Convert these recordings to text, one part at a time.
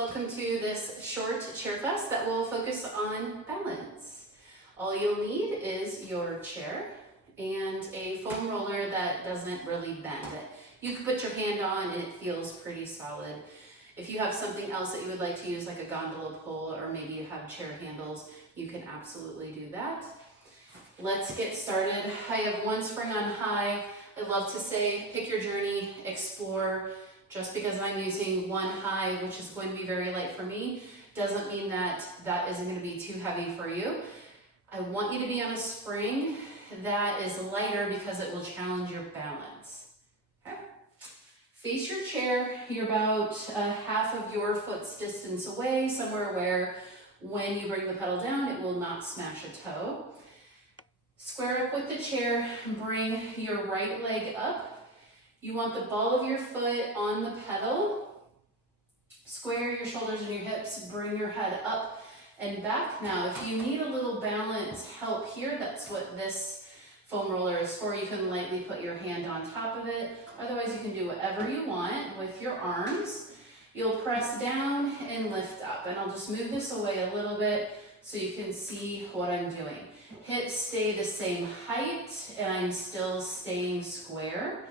Welcome to this short chair class that will focus on balance. All you'll need is your chair and a foam roller that doesn't really bend. You can put your hand on and it feels pretty solid. If you have something else that you would like to use, like a gondola pole, or maybe you have chair handles, you can absolutely do that. Let's get started. I have one spring on high. I love to say, pick your journey, explore. Just because I'm using one high, which is going to be very light for me, doesn't mean that that isn't going to be too heavy for you. I want you to be on a spring that is lighter because it will challenge your balance. Okay? Face your chair. You're about half of your foot's distance away, somewhere where when you bring the pedal down, it will not smash a toe. Square up with the chair, bring your right leg up. You want the ball of your foot on the pedal. Square your shoulders and your hips, bring your head up and back. Now, if you need a little balance help here, that's what this foam roller is for. You can lightly put your hand on top of it. Otherwise, you can do whatever you want with your arms. You'll press down and lift up. And I'll just move this away a little bit so you can see what I'm doing. Hips stay the same height and I'm still staying square.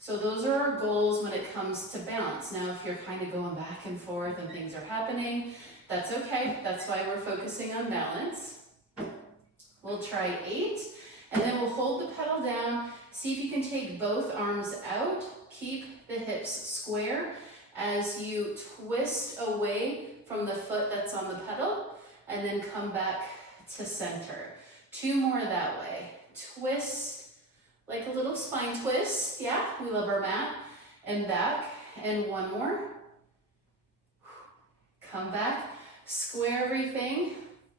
So those are our goals when it comes to balance. Now, if you're kind of going back and forth and things are happening, that's okay. That's why we're focusing on balance. We'll try 8, and then we'll hold the pedal down. See if you can take both arms out. Keep the hips square as you twist away from the foot that's on the pedal, and then come back to center. 2 more that way. Twist. Like a little spine twist, yeah, we love our mat, and back, and 1 more. Come back, square everything.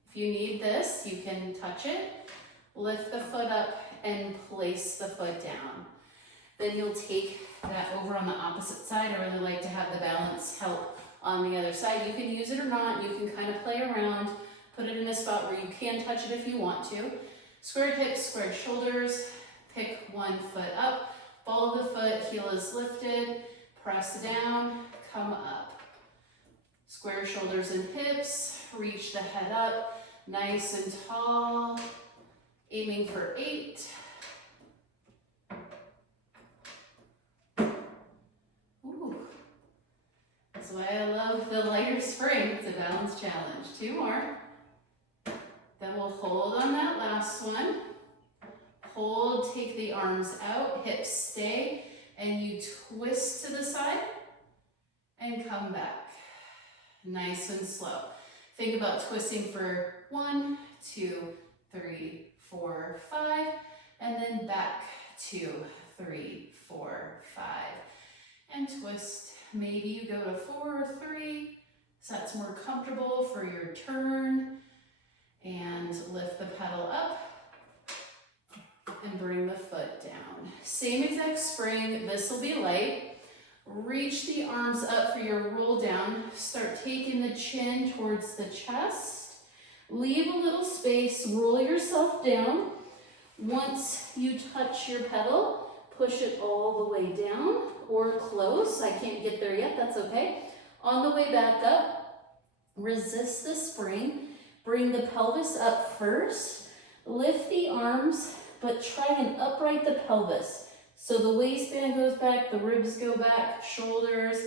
If you need this, you can touch it. Lift the foot up and place the foot down. Then you'll take that over on the opposite side. I really like to have the balance help on the other side. You can use it or not. You can kind of play around, put it in a spot where you can touch it if you want to. Squared hips, squared shoulders. Pick 1 foot up, ball of the foot, heel is lifted, press down, come up. Square shoulders and hips, reach the head up, nice and tall, aiming for 8. Ooh. That's why I love the lighter spring. It's a balance challenge. 2 more. Then we'll hold on that last one. Hold, take the arms out, hips stay, and you twist to the side and come back. Nice and slow. Think about twisting for 1, 2, 3, 4, 5, and then back 2, 3, 4, 5, and twist. Maybe you go to 4 or 3, so that's more comfortable for your turn, and lift the pedal up. And bring the foot down. Same exact spring, this will be light. Reach the arms up for your roll down. Start taking the chin towards the chest. Leave a little space, roll yourself down. Once you touch your pedal, push it all the way down or close. I can't get there yet, that's okay. On the way back up, resist the spring. Bring the pelvis up first. Lift the arms, but try and upright the pelvis. So the waistband goes back, the ribs go back, shoulders,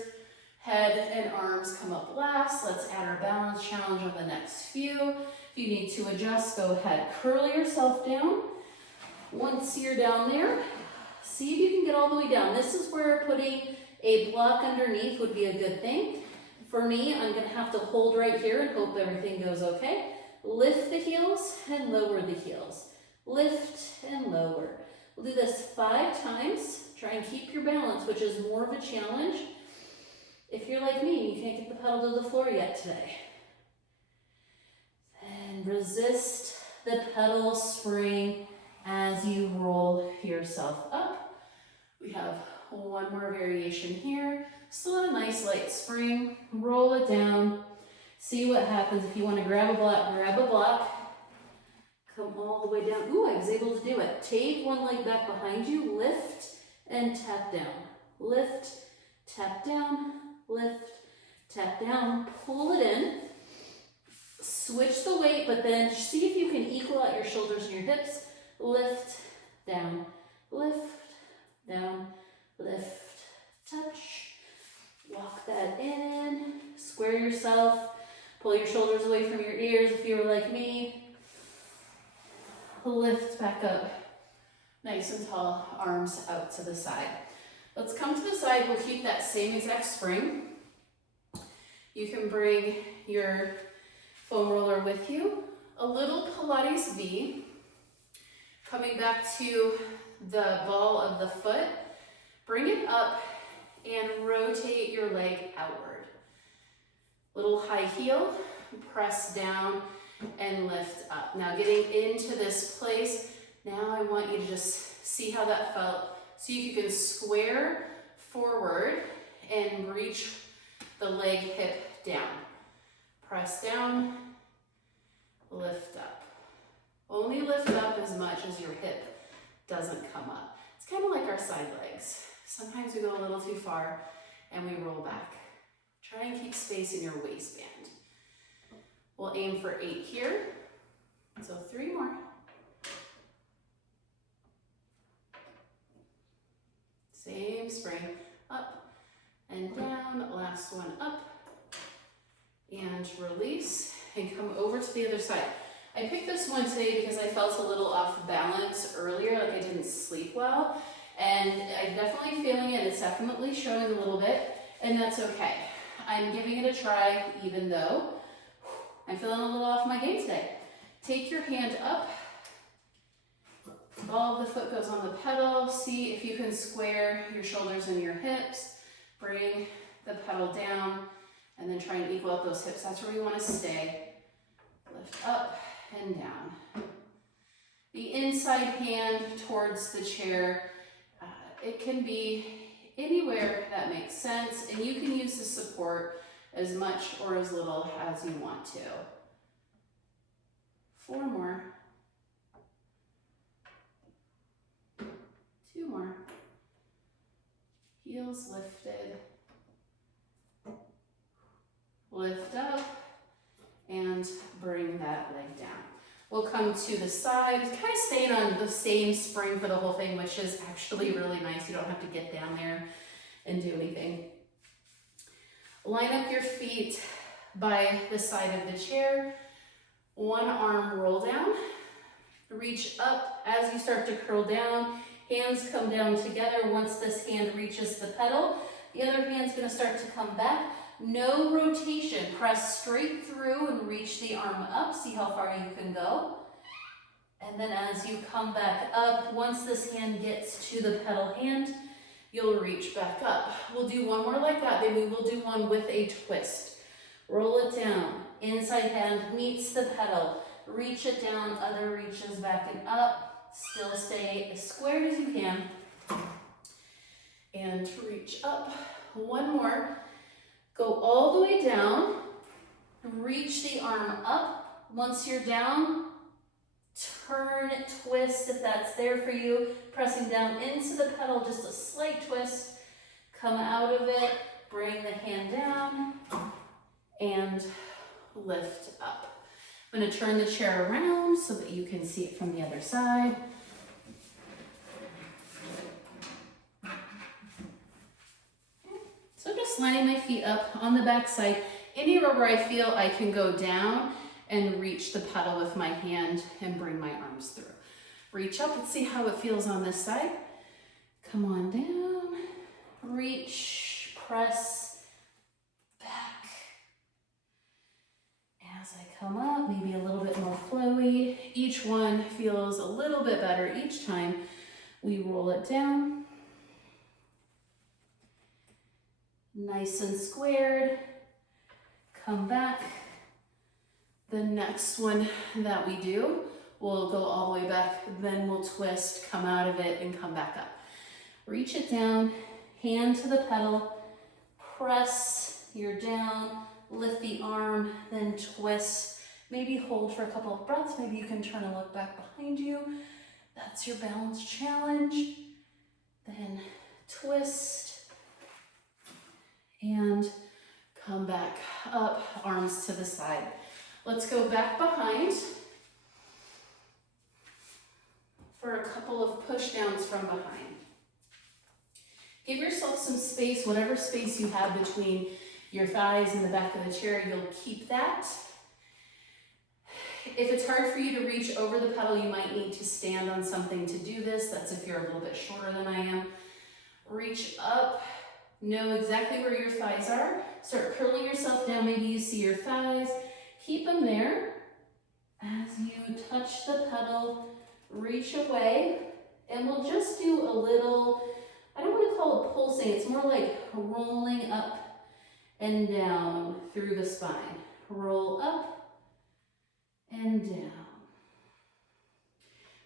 head, and arms come up last. Let's add our balance challenge on the next few. If you need to adjust, go ahead. Curl yourself down. Once you're down there, see if you can get all the way down. This is where putting a block underneath would be a good thing. For me, I'm gonna have to hold right here and hope everything goes okay. Lift the heels and lower the heels. Lift and lower. We'll do this 5 times. Try and keep your balance, which is more of a challenge. If you're like me, you can't get the pedal to the floor yet today. And resist the pedal spring as you roll yourself up. We have 1 more variation here. Still a nice light spring. Roll it down. See what happens. If you want to grab a block, grab a block. Come all the way down. Ooh, I was able to do it. Take 1 leg back behind you, lift and tap down. Lift, tap down, lift, Tap down, pull it in, switch the weight, but then see if you can equal out your shoulders and your hips. Lift, down, lift, touch. Walk that in, square yourself, pull your shoulders away from your ears if you were like me. Lift back up, nice and tall, arms out to the side. Let's come to the side, we'll keep that same exact spring. You can bring your foam roller with you. A little Pilates V. Coming back to the ball of the foot, bring it up and rotate your leg outward. Little high heel, press down and lift up. Now getting into this place, now I want you to just see how that felt. See if you can square forward and reach the leg hip down. Press down, lift up. Only lift up as much as your hip doesn't come up. It's kind of like our side legs. Sometimes we go a little too far and we roll back. Try and keep space in your waistband. We'll aim for 8 here. So 3 more. Same spring, up and down, last one up, and release, and come over to the other side. I picked this one today because I felt a little off balance earlier, like I didn't sleep well, and I'm definitely feeling it. It's definitely showing a little bit, and that's okay. I'm giving it a try even though I'm feeling a little off my game today. Take your hand up. Ball of the foot goes on the pedal. See if you can square your shoulders and your hips. Bring the pedal down and then try and equal out those hips. That's where we want to stay. Lift up and down. The inside hand towards the chair. It can be anywhere that makes sense, and you can use the support as much or as little as you want to. 4 more. 2 more. Heels lifted. Lift up and bring that leg down. We'll come to the side, kind of staying on the same spring for the whole thing, which is actually really nice. You don't have to get down there and do anything. Line up your feet by the side of the chair. One arm roll down. Reach up as you start to curl down. Hands come down together. Once this hand reaches the pedal, the other hand's going to start to come back. No rotation. Press straight through and reach the arm up. See how far you can go. And then as you come back up, once this hand gets to the pedal hand, you'll reach back up. We'll do one more like that, then we will do one with a twist. Roll it down. Inside hand meets the pedal. Reach it down, other reaches back and up. Still stay as squared as you can. And reach up. One more. Go all the way down. Reach the arm up. Once you're down, turn, twist if that's there for you. Pressing down into the pedal, just a slight twist. Come out of it, bring the hand down, and lift up. I'm going to turn the chair around so that you can see it from the other side. So just lining my feet up on the back side. Anywhere where I feel I can go down and reach the pedal with my hand and bring my arms through. Reach up, let's see how it feels on this side. Come on down, reach, press back. As I come up, maybe a little bit more flowy. Each one feels a little bit better each time we roll it down. Nice and squared. Come back. The next one that we do, we'll go all the way back, then we'll twist, come out of it, and come back up. Reach it down, hand to the pedal, press, you're down, lift the arm, then twist. Maybe hold for a couple of breaths. Maybe you can turn and look back behind you. That's your balance challenge. Then twist and Come back up, arms to the side. Let's go back behind for a couple of push downs from behind. Give yourself some space, whatever space you have between your thighs and the back of the chair, you'll keep that. If it's hard for you to reach over the pedal, you might need to stand on something to do this. That's if you're a little bit shorter than I am. Reach up, know exactly where your thighs are. Start curling yourself down, maybe you see your thighs. Keep them there. As you touch the pedal, reach away, and we'll just do a little, I don't want to call it pulsing, it's more like rolling up and down through the spine. Roll up and down.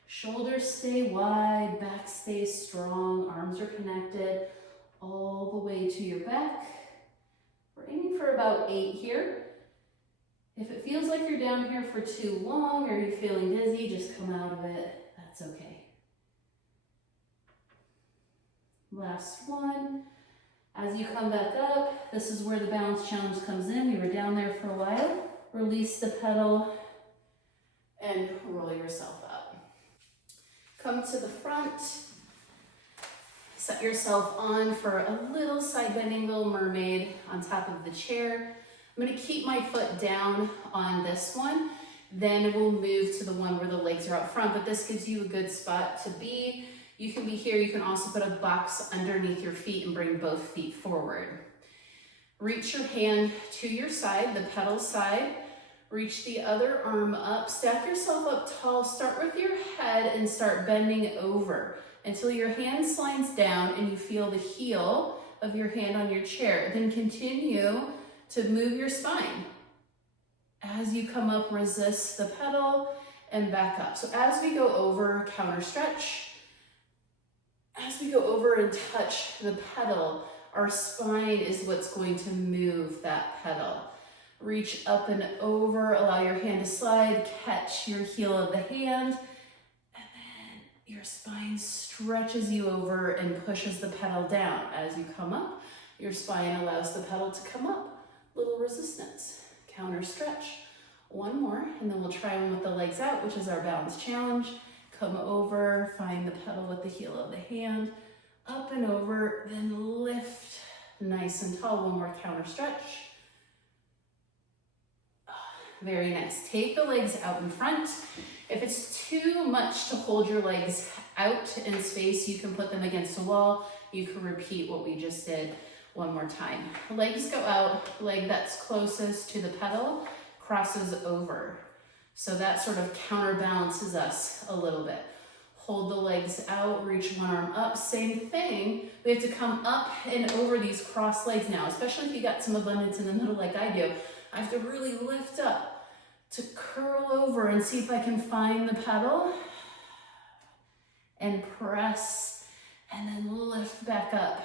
Shoulders stay wide, back stays strong, arms are connected all the way to your back. We're aiming for about 8 here. If it feels like you're down here for too long or you're feeling dizzy, just come out of it. That's okay. Last one. As you come back up, this is where the balance challenge comes in. We were down there for a while. Release the pedal and roll yourself up. Come to the front. Set yourself on for a little side bending little mermaid on top of the chair. I'm going to keep my foot down on this one. Then we'll move to the one where the legs are out front, but this gives you a good spot to be. You can be here. You can also put a box underneath your feet and bring both feet forward. Reach your hand to your side, the pedal side. Reach the other arm up. Stack yourself up tall. Start with your head and start bending over until your hand slides down and you feel the heel of your hand on your chair. Then continue to move your spine. As you come up, resist the pedal and back up. So as we go over, counter stretch. As we go over and touch the pedal, our spine is what's going to move that pedal. Reach up and over, allow your hand to slide, catch your heel of the hand, and then your spine stretches you over and pushes the pedal down. As you come up, your spine allows the pedal to come up. Little resistance, counter stretch. One more, and then we'll try one with the legs out, which is our balance challenge. Come over, find the pedal with the heel of the hand, up and over, then lift nice and tall. One more counter stretch. Very nice. Take the legs out in front. If it's too much to hold your legs out in space, you can put them against a wall. You can repeat what we just did one more time. Legs go out, leg that's closest to the pedal crosses over. So that sort of counterbalances us a little bit. Hold the legs out, reach one arm up, same thing. We have to come up and over these cross legs now, especially if you got some abundance in the middle like I do. I have to really lift up to curl over and see if I can find the pedal and press and then lift back up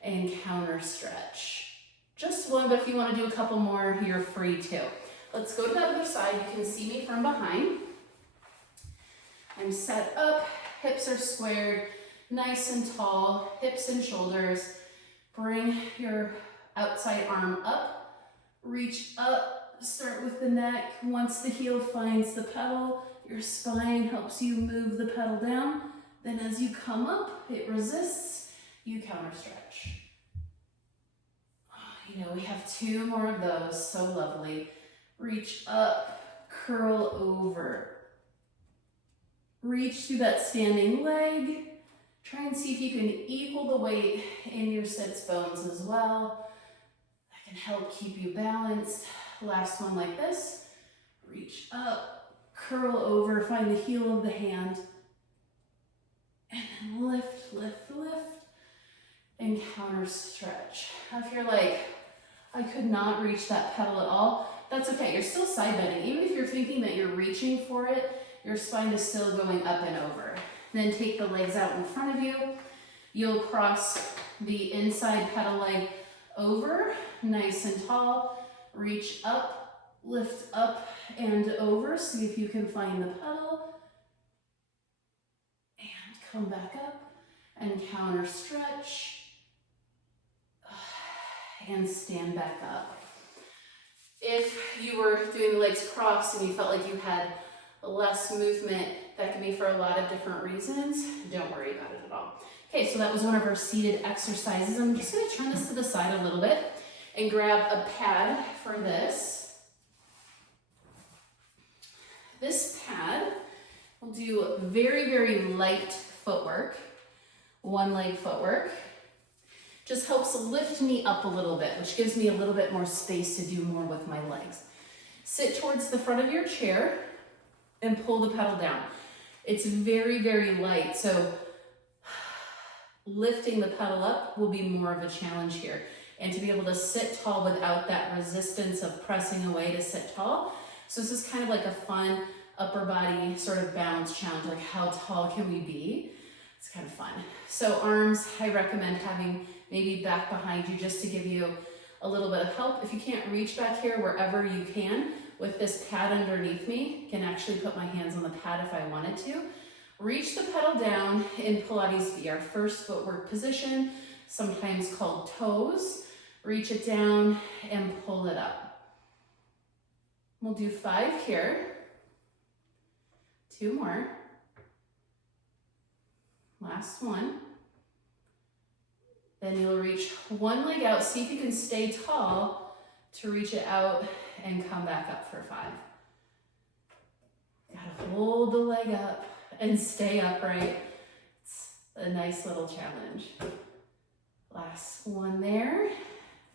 and counter stretch. Just one, but if you want to do a couple more, you're free too. Let's go to the other side. You can see me from behind. I'm set up, hips are squared, nice and tall, hips and shoulders. Bring your outside arm up, reach up, start with the neck. Once the heel finds the pedal, your spine helps you move the pedal down. Then as you come up, it resists, you counter stretch. You know, we have 2 more of those, so lovely. Reach up, curl over. Reach through that standing leg. Try and see if you can equal the weight in your sits bones as well. That can help keep you balanced. Last one like this. Reach up, curl over, find the heel of the hand. And then lift, lift, lift, and counter stretch. Now if you're like, I could not reach that pedal at all, that's okay. You're still side bending. Even if you're thinking that you're reaching for it, your spine is still going up and over. Then take the legs out in front of you. You'll cross the inside pedal leg over, nice and tall. Reach up, lift up and over. See if you can find the pedal. And come back up and counter stretch. and stand back up. If you were doing the legs crossed and you felt like you had less movement, that can be for a lot of different reasons. Don't worry about it at all. Okay, so that was one of our seated exercises. I'm just gonna turn this to the side a little bit and grab a pad for this. This pad will do very, very light footwork, one leg footwork. Just helps lift me up a little bit, which gives me a little bit more space to do more with my legs. Sit towards the front of your chair and pull the pedal down. It's very, very light, so lifting the pedal up will be more of a challenge here. And to be able to sit tall without that resistance of pressing away to sit tall. So this is kind of like a fun upper body sort of balance challenge, like how tall can we be? It's kind of fun. So arms, I recommend having maybe back behind you just to give you a little bit of help. If you can't reach back here, wherever you can, with this pad underneath me, can actually put my hands on the pad if I wanted to. Reach the pedal down in Pilates V, our first footwork position, sometimes called toes. Reach it down and pull it up. We'll do 5 here. 2 more. Last one. Then you'll reach one leg out. See if you can stay tall to reach it out and come back up for 5. Gotta hold the leg up and stay upright. It's a nice little challenge. Last one there.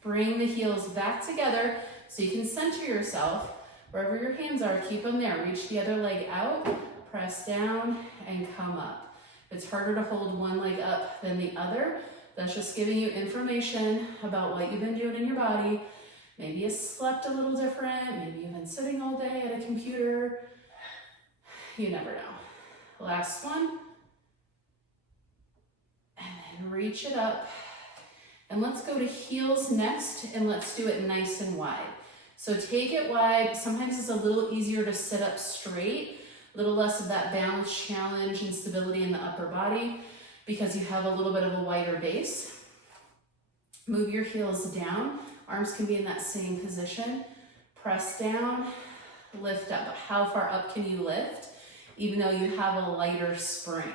Bring the heels back together so you can center yourself. Wherever your hands are, keep them there. Reach the other leg out, press down, and come up. If it's harder to hold one leg up than the other, that's just giving you information about what you've been doing in your body. Maybe you slept a little different. Maybe you've been sitting all day at a computer. You never know. Last one. And then reach it up. And let's go to heels next, and let's do it nice and wide. So take it wide. Sometimes it's a little easier to sit up straight, a little less of that balance challenge and stability in the upper body because you have a little bit of a wider base. Move your heels down. Arms can be in that same position. Press down, lift up. But how far up can you lift, even though you have a lighter spring?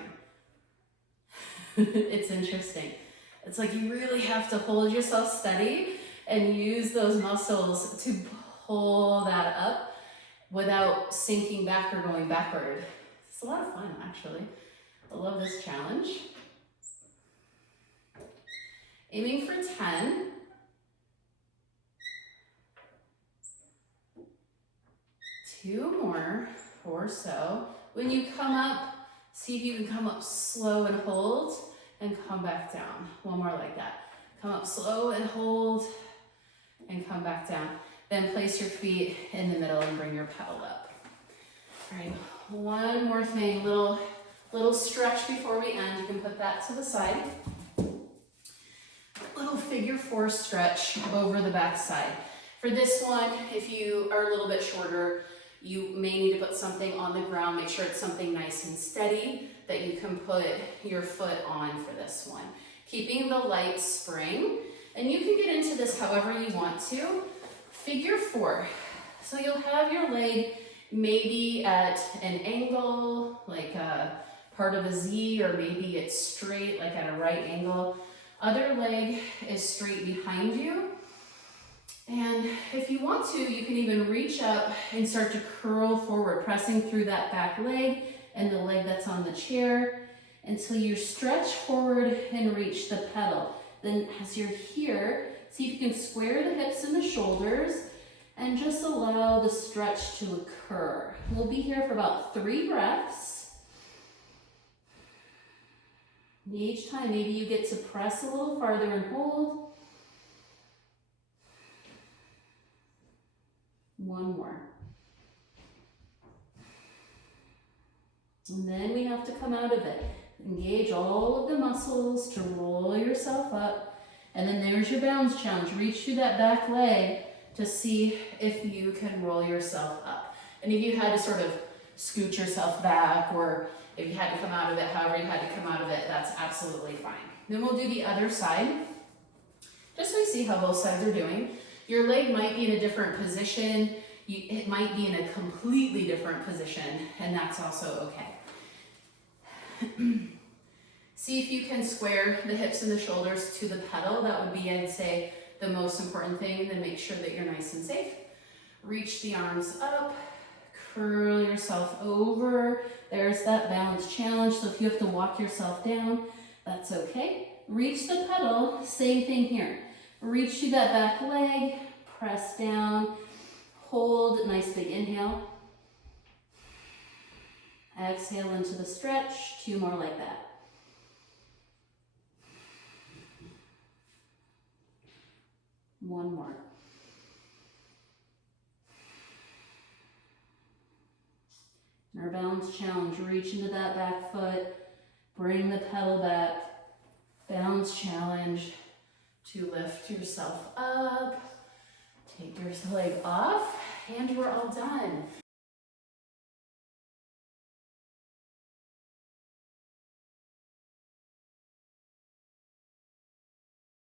It's interesting. It's like you really have to hold yourself steady and use those muscles to pull that up without sinking back or going backward. It's a lot of fun, actually. I love this challenge. Aiming for 10. Two more or so. When you come up, see if you can come up slow and hold and come back down. One more like that. Come up slow and hold and come back down. Then place your feet in the middle and bring your pedal up. All right, one more thing, little stretch before we end. You can put that to the side. Little figure 4 stretch over the back side. For this one, if you are a little bit shorter, you may need to put something on the ground. Make sure it's something nice and steady that you can put your foot on for this one. Keeping the light spring, and you can get into this however you want to. Figure 4. So you'll have your leg maybe at an angle, like a part of a Z, or maybe it's straight, like at a right angle. Other leg is straight behind you. And if you want to, you can even reach up and start to curl forward, pressing through that back leg and the leg that's on the chair until you stretch forward and reach the pedal. Then as you're here, see if you can square the hips and the shoulders and just allow the stretch to occur. We'll be here for about 3 breaths. Each time, maybe you get to press a little farther and hold. One more. And then we have to come out of it. Engage all of the muscles to roll yourself up. And then there's your balance challenge. Reach through that back leg to see if you can roll yourself up. And if you had to sort of scoot yourself back, or if you had to come out of it, however you had to come out of it, that's absolutely fine. Then we'll do the other side. just so you see how both sides are doing. Your leg might be in a different position. It might be in a completely different position, and that's also okay. See if you can square the hips and the shoulders to the pedal. That would be, I'd say, the most important thing, and then make sure that you're nice and safe. Reach the arms up, curl yourself over. There's that balance challenge, so if you have to walk yourself down, that's okay. Reach the pedal, same thing here. Reach to that back leg, press down, hold, nice big inhale. Exhale into the stretch, 2 more like that. One more. Our balance challenge, reach into that back foot, bring the pedal back. Balance challenge to lift yourself up, take your leg off, and we're all done.